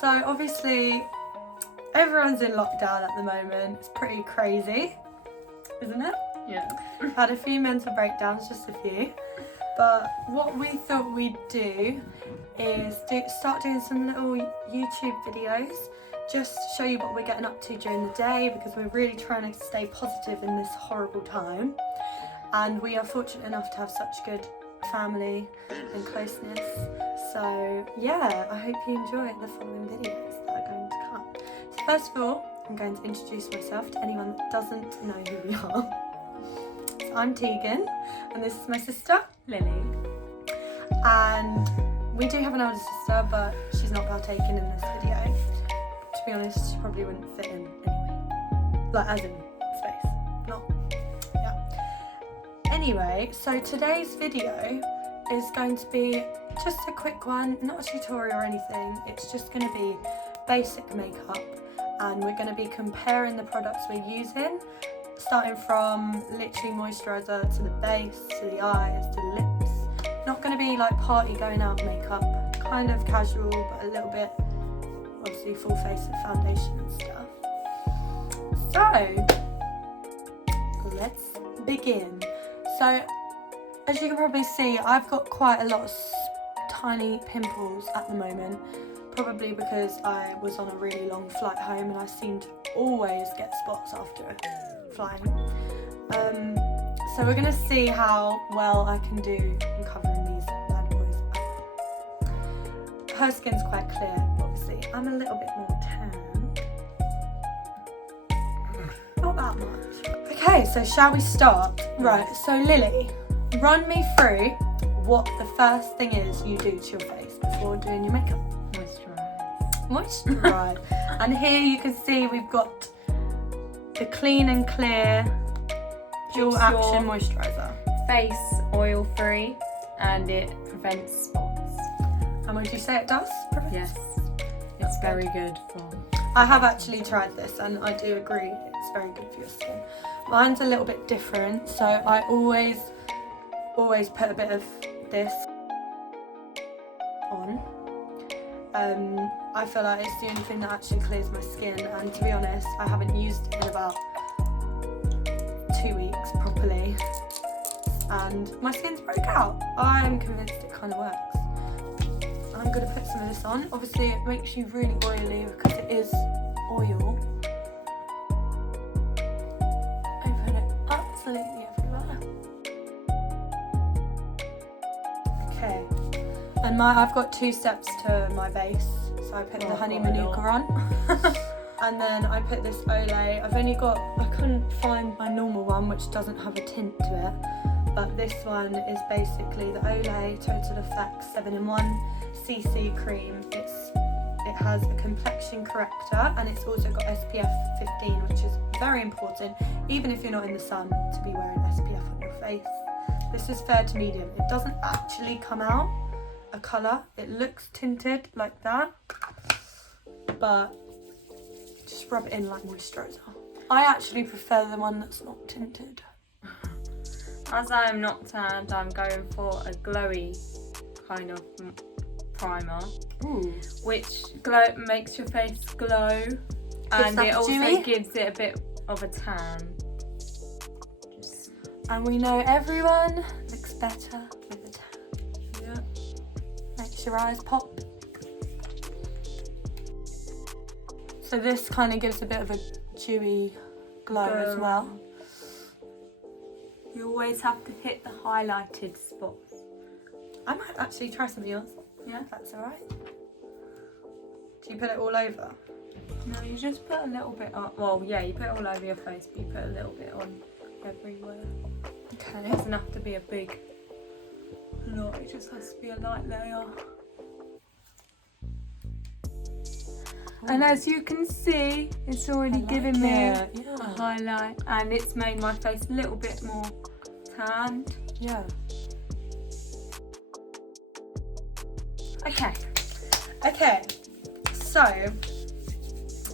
So obviously everyone's in lockdown at the moment. It's pretty crazy, isn't it? Yeah. Had a few mental breakdowns, just a few. But what we thought we'd do is start doing some little YouTube videos just to show you what we're getting up to during the day, because we're really trying to stay positive in this horrible time. And we are fortunate enough to have such good family and closeness. So yeah, I hope you enjoy the following videos that are going to come. So first of all, I'm going to introduce myself to anyone that doesn't know who we are. So I'm Tegan, and this is my sister, Lily. And we do have an older sister, but she's not partaking in this video. To be honest, she probably wouldn't fit in anyway. Like, as in space. Not, yeah. Anyway, so today's video is going to be just a quick one, not a tutorial or anything. It's just going to be basic makeup, and we're going to be comparing the products we're using, starting from literally moisturiser to the base, to the eyes, to the lips. Not going to be like party going out makeup, kind of casual, but a little bit, obviously full face of foundation and stuff. So, let's begin. So, as you can probably see, I've got quite a lot of tiny pimples at the moment, probably because I was on a really long flight home and I seem to always get spots after flying. So we're going to see how well I can do in covering these bad boys up. Her skin's quite clear, obviously. I'm a little bit more tan. Not that much. Okay, so shall we start? Right, so Lily, run me through what the first thing is you do to your face before doing your makeup. Moisturize. And here you can see we've got the Clean&Clear Dual Action Moisturiser. Face oil free, and it prevents spots. And would you say it does prevent? Yes, it's very good for. I have actually tried this and I do agree it's very good for your skin. Mine's a little bit different, so I always put a bit of this on. I feel like it's the only thing that actually clears my skin, and to be honest, I haven't used it in about 2 weeks properly, and my skin's broke out. I'm convinced it kind of works. I'm going to put some of this on. Obviously it makes you really oily because it is oil. I put it absolutely everywhere. Okay, and I've got 2 steps to my base. So I put the Honey Manuka on, and then I put this Olay. I couldn't find my normal one, which doesn't have a tint to it, but this one is basically the Olay Total Effects 7-in-1 CC cream. It has a complexion corrector, and it's also got SPF 15, which is very important, even if you're not in the sun, to be wearing SPF on your face. This is fair to medium. It doesn't actually come out a colour. It looks tinted like that, but just rub it in like moisturiser. I actually prefer the one that's not tinted. As I am not tanned, I'm going for a glowy kind of primer. Ooh. Which makes your face glow, and it also dewy? gives it a bit of a tan. And we know everyone looks better with a tan. Yeah. Makes your eyes pop. So this kind of gives a bit of a dewy glow as well. You always have to hit the highlighted spots. I might actually try some of yours. Yeah. If that's alright. Do you put it all over? No, you just put a little bit on. Well, yeah, you put it all over your face, but you put a little bit on everywhere. Okay. It doesn't have to be a big lot, it just has to be a light layer. And as you can see, it's already given me a highlight, and it's made my face a little bit more tanned. Yeah. Okay, so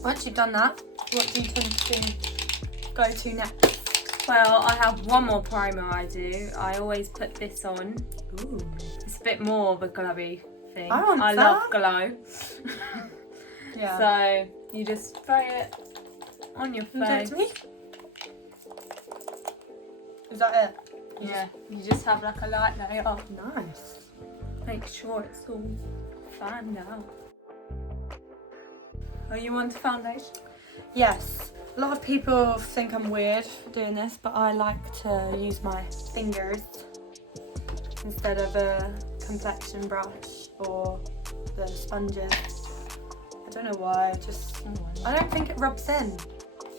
once you've done that, what do you tend to go to next? Well, I have one more primer I do. I always put this on. Ooh. It's a bit more of a glowy thing. I want I that. love glow. Yeah. So you just spray it on your face. Do it to me. Is that it? Yeah, you just have like a light layer. Nice. Make sure it's all fanned out. Are you on to foundation? Yes. A lot of people think I'm weird for doing this, but I like to use my fingers instead of a complexion brush or the sponges. I don't know why, I don't think it rubs in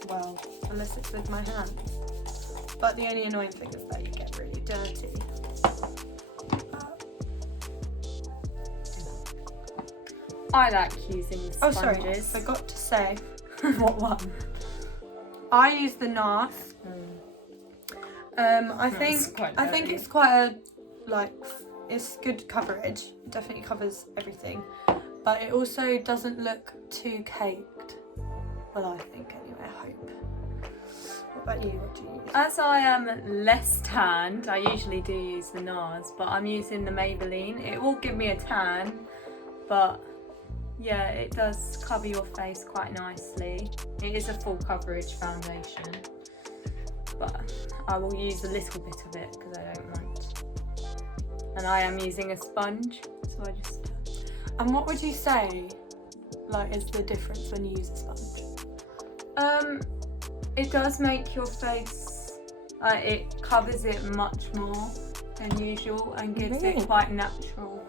well, unless it's with my hands. But the only annoying thing is that you get really dirty. I like using sponges. Oh, sorry, forgot to say what one. I use the NARS. I think it's quite a it's good coverage. It definitely covers everything, but it also doesn't look too caked. Well, I think anyway. I hope. What about you? What do you use? As I am less tanned, I usually do use the NARS, but I'm using the Maybelline. It will give me a tan, but yeah, it does cover your face quite nicely. It is a full coverage foundation, but I will use a little bit of it because I don't want. And I am using a sponge, so I just. And what would you say, is the difference when you use a sponge? It does make your face. It covers it much more than usual and gives it quite natural.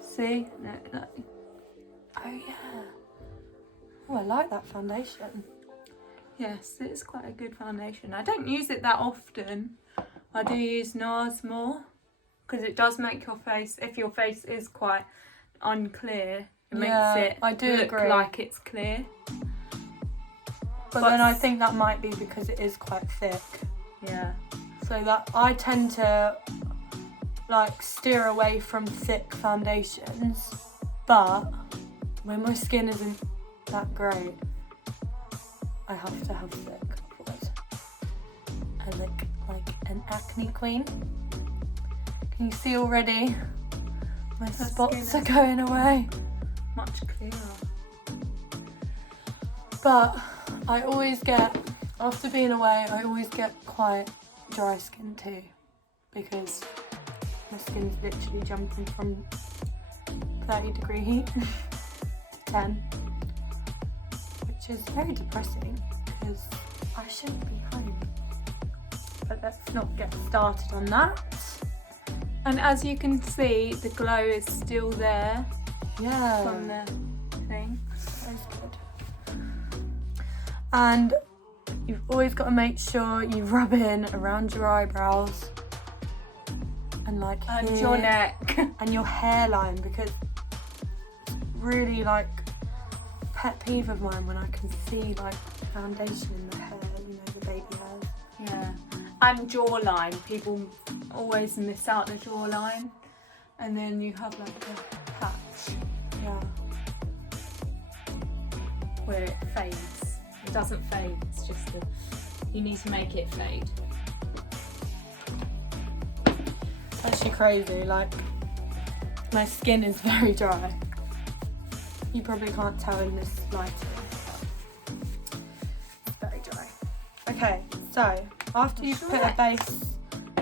See, look. Oh yeah. Oh, I like that foundation. Yes, it's quite a good foundation. I don't use it that often. I do use NARS more because it does make your face, if your face is quite unclear, it makes it look like it's clear. But then I think that might be because it is quite thick. Yeah. So that I tend to steer away from thick foundations, but when my skin isn't that great, I have to have thick. Otherwise, I look like an acne queen. Can you see already? My spots are going away. Much clearer. But I always get, after being away, I always get quite dry skin too, because my skin's literally jumping from 30-degree heat to 10, which is very depressing because I shouldn't be home. But let's not get started on that. And as you can see, the glow is still there. Yeah. From the thing. That's good. And you've always got to make sure you rub in around your eyebrows and and your neck and your hairline, because it's really pet peeve of mine when I can see foundation in the hair, the baby hairs. Yeah. And jawline. People always miss out the jawline, and then you have a patch. Yeah. Where it fades. It doesn't fade. It's just you need to make it fade. It's actually crazy. My skin is very dry. You probably can't tell in this lighting. It's very dry. Okay, so after you put a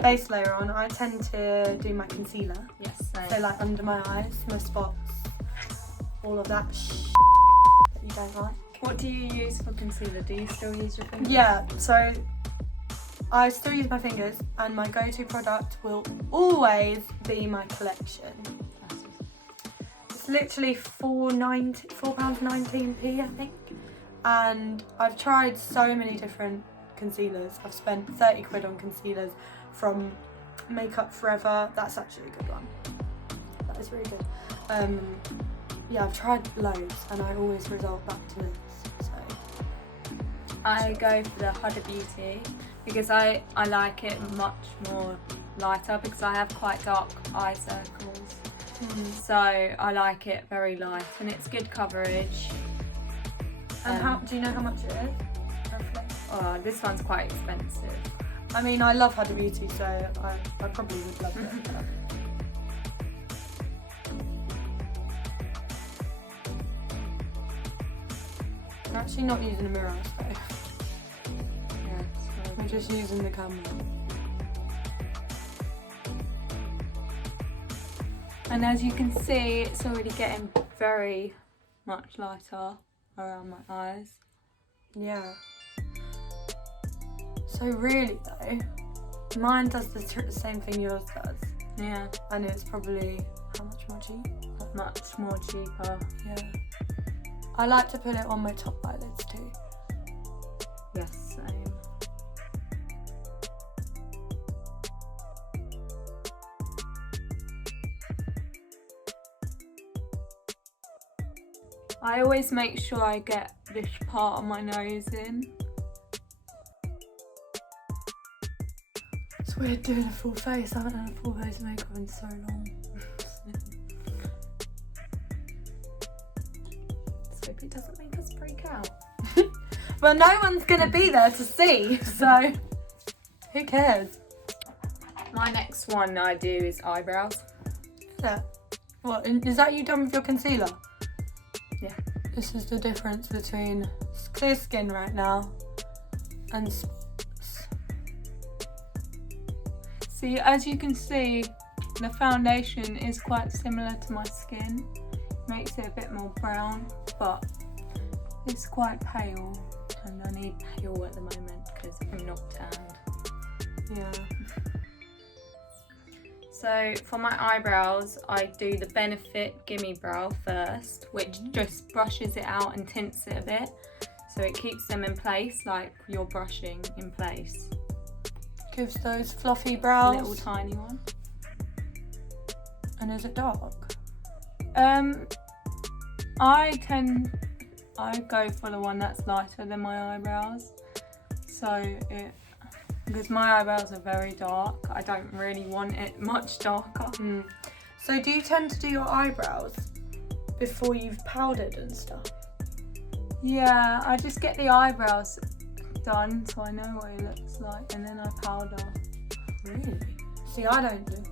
base layer on, I tend to do my concealer. Yes. So under my eyes, my spots, all of that that you don't like. What do you use for concealer? Do you still use your fingers? Yeah, so I still use my fingers, and my go-to product will always be my collection. It's literally £4.19p, I think. And I've tried so many different concealers. I've spent 30 quid on concealers from Makeup Forever. That's actually a good one. That is really good. Yeah, I've tried loads and I always result back to this. So I go for the Huda Beauty because I like it much more lighter because I have quite dark eye circles. So I like it very light and it's good coverage. And do you know how much it is? Roughly? Oh, this one's quite expensive. I mean, I love Huda Beauty, so I probably would love it. We're actually not using a mirror, so Yeah, so we're just using the camera. And as you can see, it's already getting very much lighter around my eyes. Yeah. So really though, mine does the same thing yours does. Yeah, And it's probably, how much more cheap? much more cheaper. Yeah. I like to put it on my top eyelids too. Yes, same. I always make sure I get this part of my nose in. It's weird doing a full face. I haven't done a full face of makeup in so long. Let's hope it doesn't make us break out. Well, no one's gonna be there to see, so who cares? My next one I do is eyebrows. Yeah. What, is that you done with your concealer? Yeah. This is the difference between clear skin right now and spots. See, as you can see, the foundation is quite similar to my skin. Makes it a bit more brown, but it's quite pale, and I need pale at the moment because I'm not tanned. Yeah. So for my eyebrows, I do the Benefit Gimme Brow first, which just brushes it out and tints it a bit, so it keeps them in place like you're brushing in place. Gives those fluffy brows. Little tiny one. And is it dark? I go for the one that's lighter than my eyebrows, because my eyebrows are very dark. I don't really want it much darker. So do you tend to do your eyebrows before you've powdered and stuff? Yeah, I just get the eyebrows done so I know what it looks like, and then I powder. Really? See, I don't do.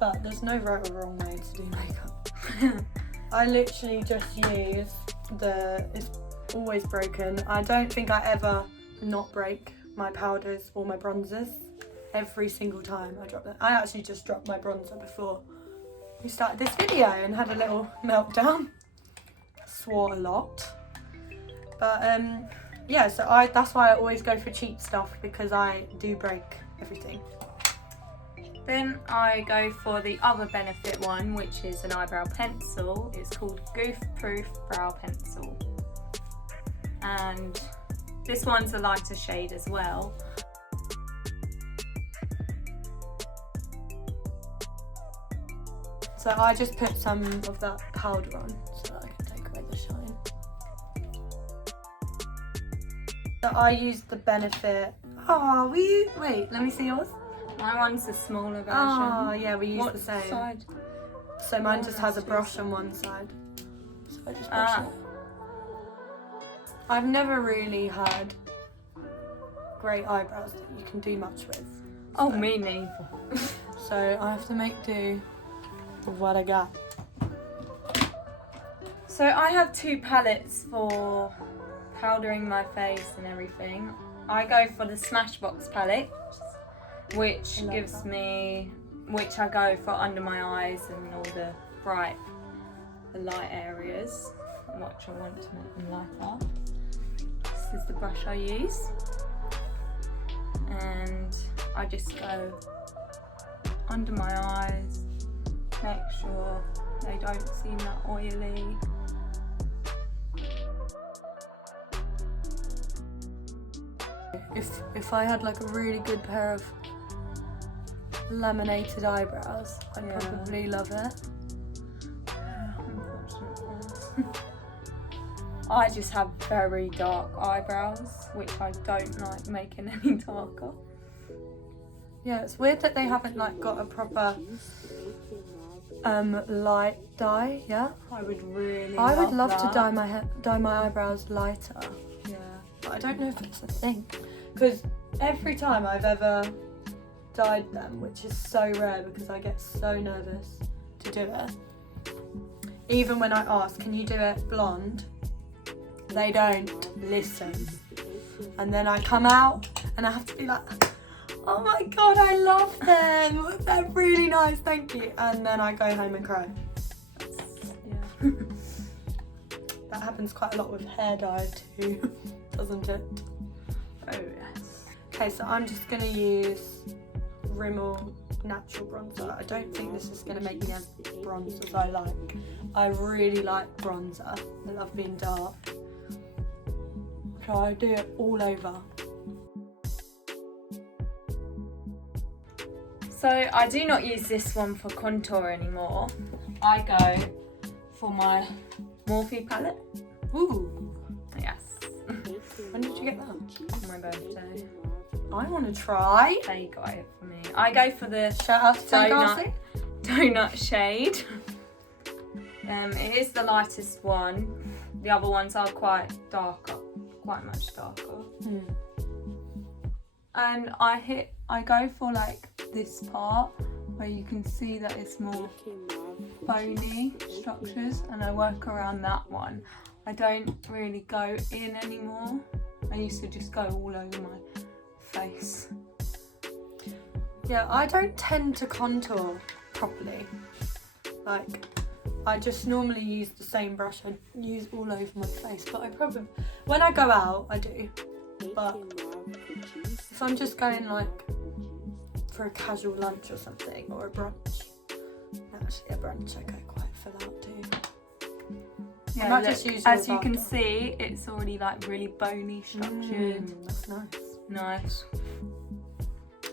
But there's no right or wrong way to do makeup. I literally just use it's always broken. I don't think I ever not break my powders or my bronzers. Every single time I drop them. I actually just dropped my bronzer before we started this video and had a little meltdown. Swore a lot. But yeah, so that's why I always go for cheap stuff, because I do break everything. Then I go for the other Benefit one, which is an eyebrow pencil. It's called Goof Proof Brow Pencil. And this one's a lighter shade as well. So I just put some of that powder on so that I can take away the shine. So I used the Benefit. Oh, wait, let me see yours. My one's a smaller version. Oh, yeah, we use What the same. side? So mine just has a brush on one side. So I just brush it. I've never really had great eyebrows that you can do much with. Oh, me neither. So I have to make do with what I got. So I have two palettes for powdering my face and everything. I go for the Smashbox palette, which gives me, which I go for under my eyes and all the light areas, which I want to make them lighter. This is the brush I use, and I just go under my eyes, make sure they don't seem that oily. If I had like a really good pair of laminated eyebrows, I'd probably love it. Yeah, unfortunately. I just have very dark eyebrows, which I don't like making any darker. Yeah, it's weird that they haven't like got a proper light dye. Yeah, I would really. I would love that. to dye my eyebrows lighter. Yeah. But I don't know if it's a thing, because every time I've ever dyed them, which is so rare because I get so nervous to do it, even when I ask, can you do it blonde? they don't listen. And then I come out and I have to be like, oh my god, I love them. They're really nice, thank you. And then I go home and cry. Yeah. That happens quite a lot with hair dye too, doesn't it? Oh yes. Okay, so I'm just going to use Rimmel Natural Bronzer. I don't think this is going to make me as bronze as I like. I really like bronzer. I love being dark. So I do it all over. So I do not use this one for contour anymore. I go for my Morphe palette. Ooh, Yes. when did you get that? On my birthday. I want to try. They got it for me. I go for the Shout out to Donut. Darcy. donut shade. It is the lightest one. The other ones are quite darker, quite much darker. And I go for like this part where you can see that it's more bony structures, and I work around that one. I don't really go in anymore. I used to just go all over my face. Yeah, I don't tend to contour properly. Like, I just normally use the same brush I use all over my face, but I probably, when I go out, I do. But if I'm just going like for a casual lunch or something, or a brunch, actually a brunch I go quite full out too. Yeah, I might look, just use as you yours can after. see, it's already like really bony structured. That's nice. Nice.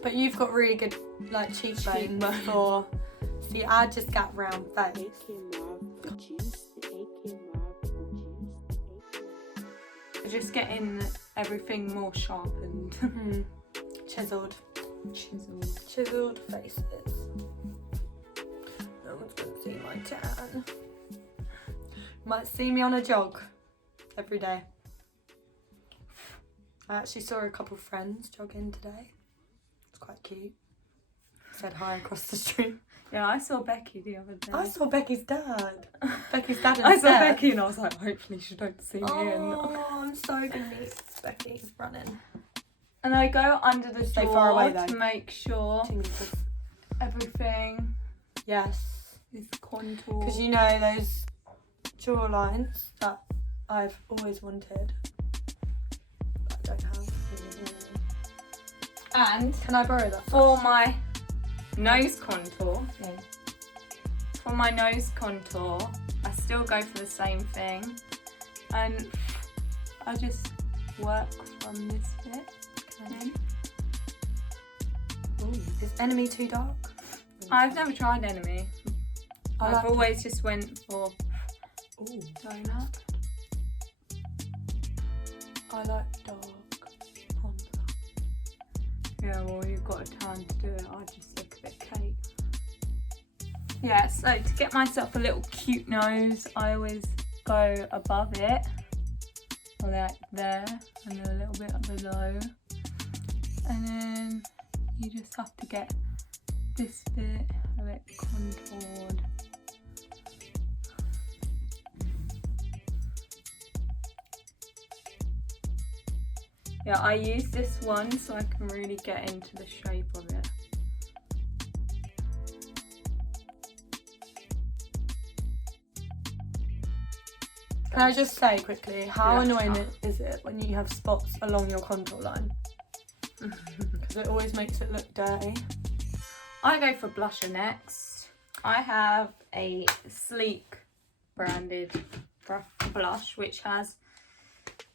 But you've got really good like cheekbones for, see, I just got round face. Just getting everything more sharpened. Chiseled. Chiseled. Chiseled faces. No one's gonna see my tan. Might see me on a jog every day. I actually saw a couple friends jogging today. It's quite cute. Said hi across the street. Yeah, I saw Becky the other day. I saw Becky's dad. Becky's dad I instead. saw Becky and I was like, hopefully she don't see me. Oh, I'm so gonna meet Becky running. And I go under the Stay jaw far away, to though. make sure everything Yes. is contoured. Because you know those jaw lines that I've always wanted, but I don't have. And Can I borrow that? for my nose contour, Yeah. for my nose contour, I still go for the same thing. And I just work from this bit. Okay. Ooh, is Enemy too dark? I've never tried Enemy. I I've like always just went for Ooh, donut. I like dark contour. Yeah, well, you've got a time to do it. I just look a bit cake. Yeah, so to get myself a little cute nose, I always go above it, or like there, and then a little bit below. And then you just have to get this bit a bit contoured. Yeah, I use this one so I can really get into the shape of it. Can I just say quickly, how Yeah, annoying sure. is it when you have spots along your contour line? Because it always makes it look dirty. I go for blusher next. I have a Sleek branded blush which has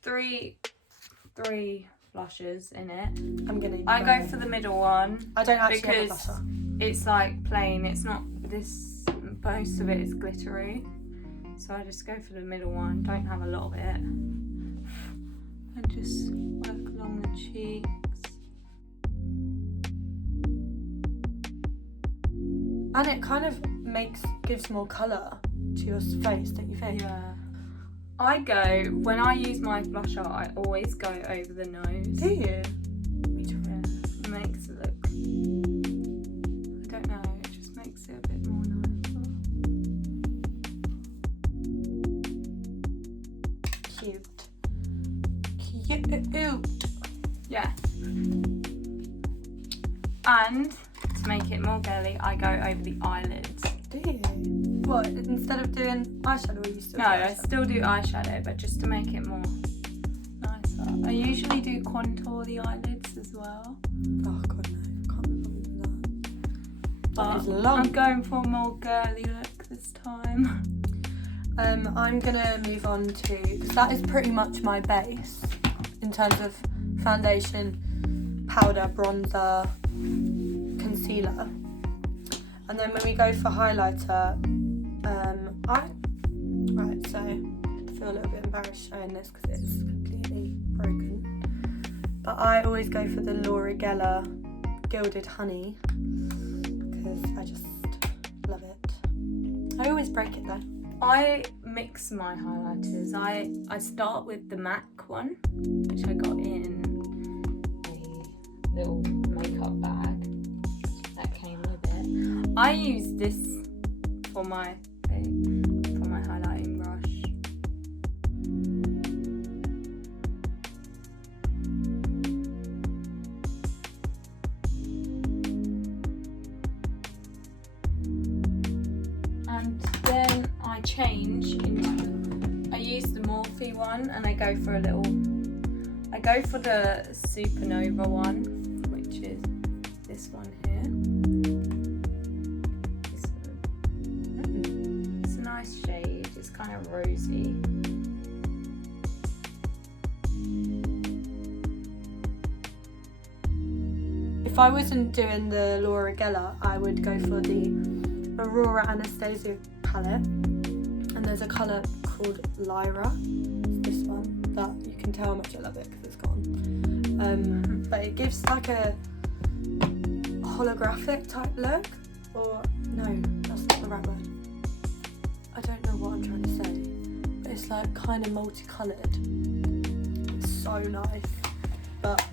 three blushes in it. I'm gonna. I go for the middle one I don't actually because have a blusher. it's like plain. It's not this. Most of it is glittery, so I just go for the middle one. Don't have a lot of it, and just work along the cheeks. And it kind of gives more colour to your face, don't you think? Yeah. I go, when I use my blusher, I always go over the nose. Do you? Me too. Yeah, it makes it look, I don't know, it just makes it a bit more nicer. Cute. And to make it more girly, I go over the eyelids. Do you? What, instead of doing eyeshadow, you still do No, eyeshadow? I still do eyeshadow, but just to make it more nicer. I usually do contour the eyelids as well. Oh god, no, can't remember that. That is But long. I'm going for a more girly look this time. I'm gonna move on to, because that is pretty much my base in terms of foundation, powder, bronzer, concealer. And then when we go for highlighter, right, so I feel a little bit embarrassed showing this because it's completely broken. But I always go for the Loreal Gilded Honey because I just love it. I always break it though. I mix my highlighters. I start with the MAC one, which I got in a little makeup bag that came with it. I use this for my highlighting brush. And then I change into, I use the Morphe one and I go for the Supernova one, which is this one here. It's a nice shade, it's kind of rosy. If I wasn't doing the Loreal, I would go for the Aurora Anastasia palette, and there's a colour called Lyra, this one, that you can tell how much I love it because it's gone. But it gives like a holographic type look, or no, that's not the right word. I don't know what I'm trying to say, but it's like kind of multicoloured. It's so nice, but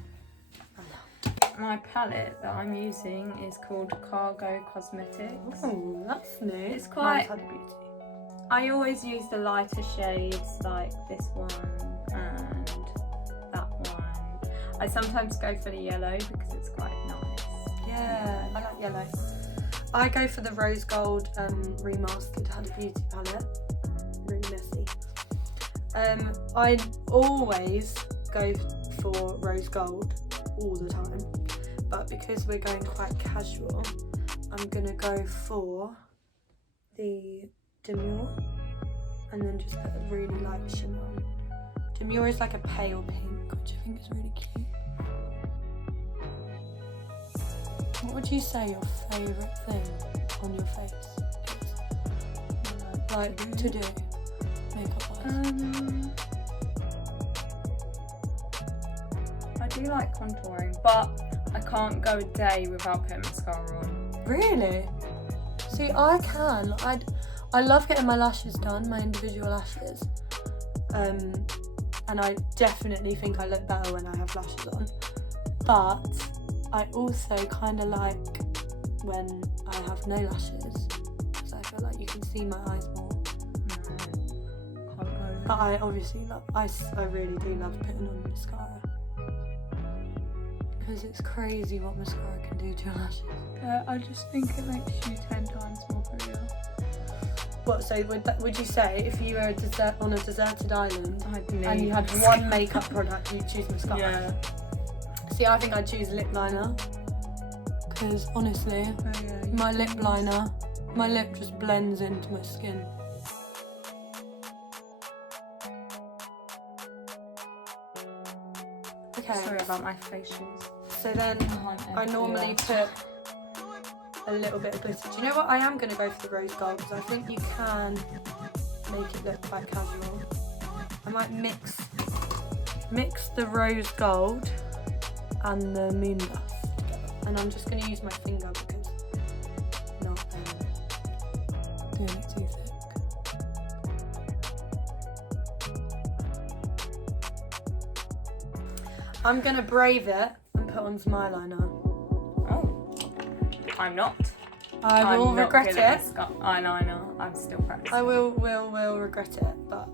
My palette that I'm using is called Cargo Cosmetics. oh, that's new. It's quite- Mine's Huda Beauty. I always use the lighter shades like this one and that one. I sometimes go for the yellow because it's quite nice. Yeah, I like yellow. I go for the rose gold remastered Huda Beauty palette. Really messy. I always go for rose gold all the time, but because we're going quite casual, I'm gonna go for the Demure and then just put a really light shimmer on. Demure is like a pale pink, which I think is really cute. What would you say your favourite thing on your face is? Like to do, makeup wise? I do like contouring, but I can't go a day without putting mascara on. Really? See, I can. I love getting my lashes done, my individual lashes. And I definitely think I look better when I have lashes on. But I also kind of like when I have no lashes, because I feel like you can see my eyes more. But I obviously love, I really do love putting on mascara. Because it's crazy what mascara can do to your lashes. I just think it makes you 10 times more prettier. What, so would you say if you were on a deserted island and you had mascara. one makeup product, you'd choose mascara? Yeah. See, I think I'd choose lip liner. Because honestly, my lip liner, my lip just blends into my skin. Okay. Sorry about my facials. So then I normally put a little bit of glitter. Do you know what? I am going to go for the rose gold because I think you can make it look quite casual. I might mix the rose gold and the moon dust together. And I'm just going to use my finger because I'm not doing it too thick. I'm going to brave it and put on some eyeliner. Oh, I'm not. I will regret it. Eyeliner, I'm still practicing. I will regret it, but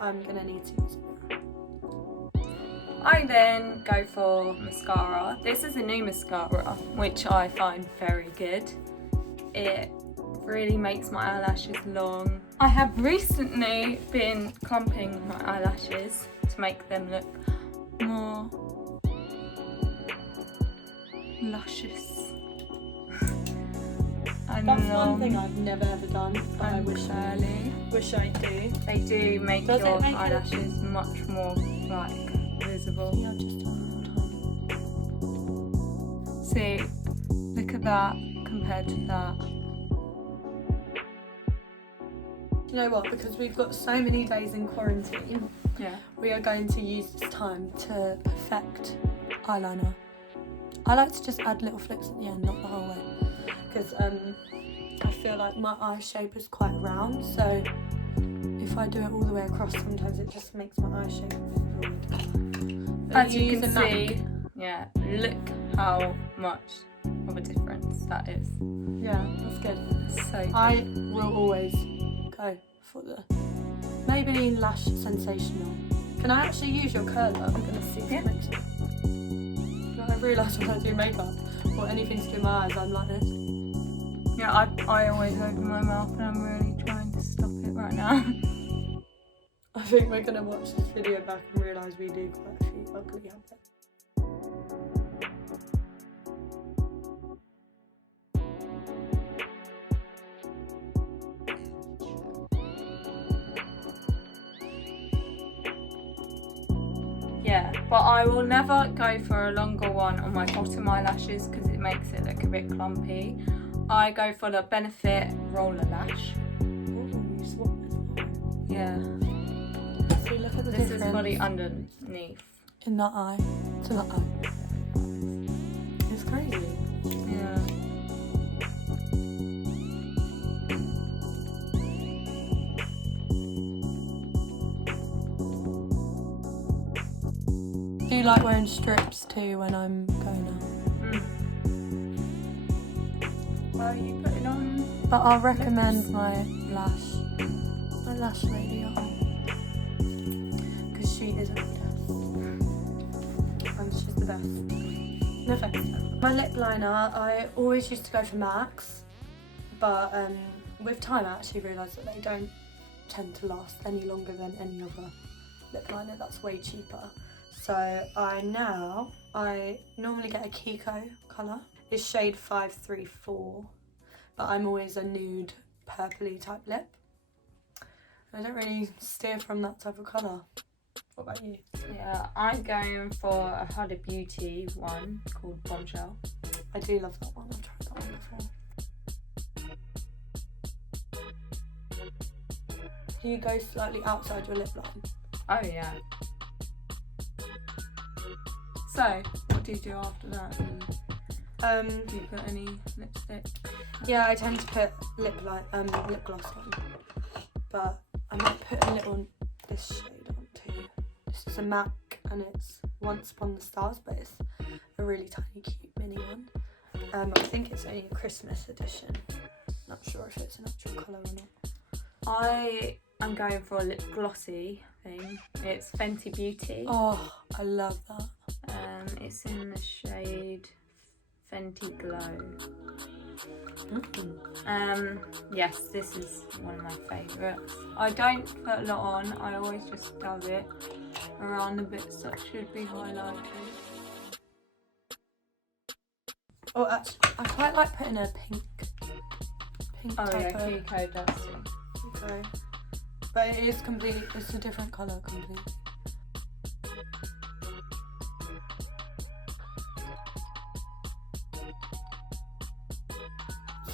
I'm gonna need to use it. I then go for mascara. This is a new mascara, which I find very good. It really makes my eyelashes long. I have recently been clumping my eyelashes to make them look more luscious. That's one thing I've never ever done, but I wish I do. They do make Does your it make eyelashes much more like visible. Yeah, just See, look at that compared to that. You know what? Because we've got so many days in quarantine, Yeah. we are going to use this time to perfect eyeliner. I like to just add little flicks at the end, not the whole way, because I feel like my eye shape is quite round, so if I do it all the way across, sometimes it just makes my eye shape weird. As you can see, yeah, look how much of a difference that is. Yeah, that's good. So good. I will always go for the Maybelline Lash Sensational. Can I actually use your curler? I'm going to see if it makes it. I realise when I do makeup or anything to do my eyes, I'm like this. Yeah, I always open my mouth and I'm really trying to stop it right now. I think we're going to watch this video back and realise we do quite a few ugly habits. Yeah, but I will never go for a longer one on my bottom eyelashes because it makes it look a bit clumpy. I go for the Benefit Roller Lash. Ooh, you swapped this. Yeah. See, look at the This difference is for the underneath. in that eye to that eye. It's crazy. Yeah. Do you like wearing strips too when I'm going out? Well, you put it on. But I'll recommend my lash lady because she is a goddess and she's the best. No offense. My lip liner, I always used to go for MACs, but with time I actually realised that they don't tend to last any longer than any other lip liner that's way cheaper. So I normally get a Kiko colour. It's shade 534, but I'm always a nude purpley type lip. I don't really steer from that type of colour. What about you? Yeah, I'm going for a Huda Beauty one called Bombshell. I do love that one. I've tried that one before. Do you go slightly outside your lip line? Oh yeah. So, what do you do after that? Do you put any lipstick? Yeah, I tend to put lip gloss on, but I might put a little this shade on too. This is a MAC and it's Once Upon the Stars, but it's a really tiny cute mini one. I think it's only a Christmas edition. Not sure if it's an actual colour or not. I am going for a lip glossy thing. It's Fenty Beauty. Oh, I love that. It's in the shade Fenty Glow. Yes, this is one of my favourites. I don't put a lot on, I always just dab it around the bits that should be highlighted. Oh, actually, I quite like putting a pink Oh type yeah, of... Kiko does too. Okay. But it is completely, it's a different colour completely.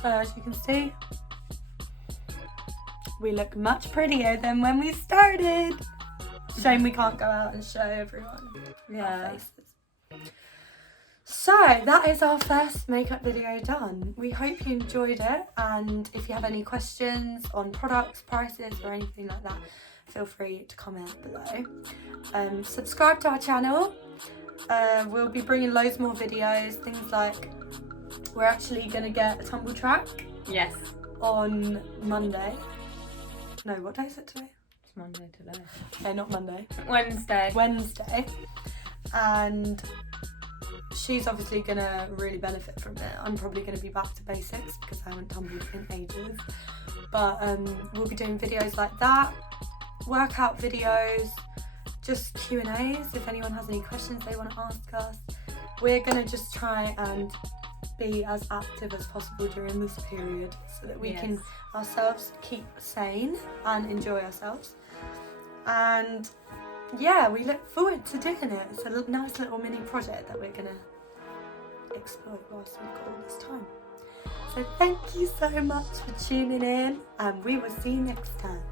So as you can see, we look much prettier than when we started. Shame we can't go out and show everyone our faces. So that is our first makeup video done. We hope you enjoyed it, and if you have any questions on products, prices or anything like that, feel free to comment below. Subscribe to our channel. We'll be bringing loads more videos, things like we're actually going to get a tumble track. Yes. On Monday. No, what day is it today? It's Monday today. No, not Monday. Wednesday. Wednesday. and she's obviously gonna really benefit from it. I'm probably gonna be back to basics because I haven't tumbled in ages, but we'll be doing videos like that, workout videos, just Q&As if anyone has any questions they want to ask us. We're gonna just try and be as active as possible during this period so that we can ourselves keep sane and enjoy ourselves. And yeah, we look forward to doing it. It's a nice little mini project that we're gonna exploit whilst we've got all this time. So thank you so much for tuning in, and we will see you next time.